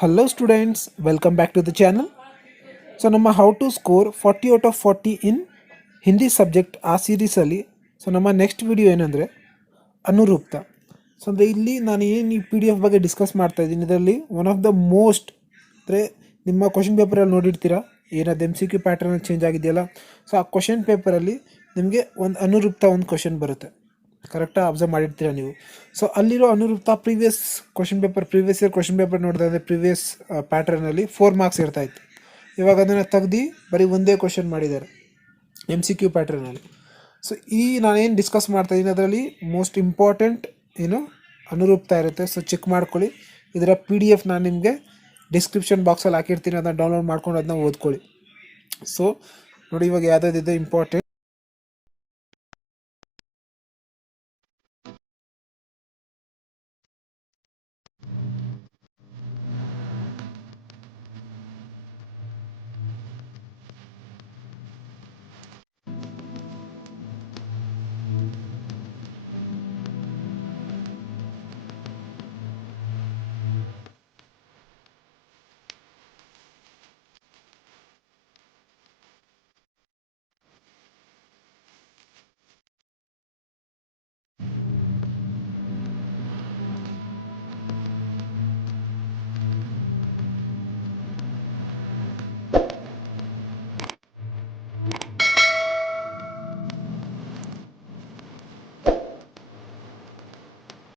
Hello students, welcome back to the channel. So ನಮ್ಮ how to score 40 out of 40 in Hindi subject ಆ ಸೀರೀಸಲ್ಲಿ so ನಮ್ಮ next video ಏನಂದರೆ ಅನುರೂಪ್ತ. ಸೊ ಅಂದರೆ ಇಲ್ಲಿ ನಾನು ಏನು ಈ ಪಿ ಡಿ ಎಫ್ ಬಗ್ಗೆ ಡಿಸ್ಕಸ್ ಮಾಡ್ತಾ ಇದ್ದೀನಿ, ಇದರಲ್ಲಿ ಒನ್ ಆಫ್ ದ ಮೋಸ್ಟ್ ಅಂದರೆ ನಿಮ್ಮ ಕ್ವಶನ್ ಪೇಪರಲ್ಲಿ ನೋಡಿರ್ತೀರ ಏನಾದ್ರು ಎಮ್ ಸಿ ಕ್ಯೂ ಪ್ಯಾಟ್ರನಲ್ಲಿ ಚೇಂಜ್ ಆಗಿದೆಯಲ್ಲ. ಸೊ ಆ ಕ್ವಶನ್ ಪೇಪರಲ್ಲಿ ನಿಮಗೆ ಒಂದು ಅನುರೂಪ್ತ ಒಂದು ಕ್ವಶನ್ ಬರುತ್ತೆ, ಕರೆಕ್ಟಾಗಿ ಅಬ್ಸರ್ವ್ ಮಾಡಿರ್ತೀರ ನೀವು. ಸೊ ಅಲ್ಲಿರೋ ಅನುರೂಪ್ತ ಪ್ರೀವಿಯಸ್ ಇಯರ್ ಕ್ವಶನ್ ಪೇಪರ್ ನೋಡಿದ್ರೆ ಪ್ರೀವಿಯಸ್ ಪ್ಯಾಟ್ರನಲ್ಲಿ 4 ಮಾರ್ಕ್ಸ್ ಇರ್ತಾಯಿತ್ತು. ಇವಾಗ ಅದನ್ನು ತೆಗ್ದು ಬರೀ ಒಂದೇ ಕ್ವಶನ್ ಮಾಡಿದ್ದಾರೆ ಎಮ್ ಸಿ ಕ್ಯೂ ಪ್ಯಾಟ್ರನಲ್ಲಿ. ಸೊ ನಾನೇನು ಡಿಸ್ಕಸ್ ಮಾಡ್ತಾಯಿದ್ದೀನಿ ಅದರಲ್ಲಿ ಮೋಸ್ಟ್ ಇಂಪಾರ್ಟೆಂಟ್ ಅನುರೂಪ್ತ ಇರುತ್ತೆ. ಸೊ ಚೆಕ್ ಮಾಡ್ಕೊಳ್ಳಿ. ಇದರ ಪಿ ಡಿ ಎಫ್ ನಾನು ನಿಮಗೆ ಡಿಸ್ಕ್ರಿಪ್ಷನ್ ಬಾಕ್ಸಲ್ಲಿ ಹಾಕಿರ್ತೀನಿ, ಅದನ್ನು ಡೌನ್ಲೋಡ್ ಮಾಡ್ಕೊಂಡು ಅದನ್ನ ಓದ್ಕೊಳ್ಳಿ. ಸೊ ನೋಡಿ, ಇವಾಗ ಯಾವುದಾದಿದೆ ಇಂಪಾರ್ಟೆಂಟ್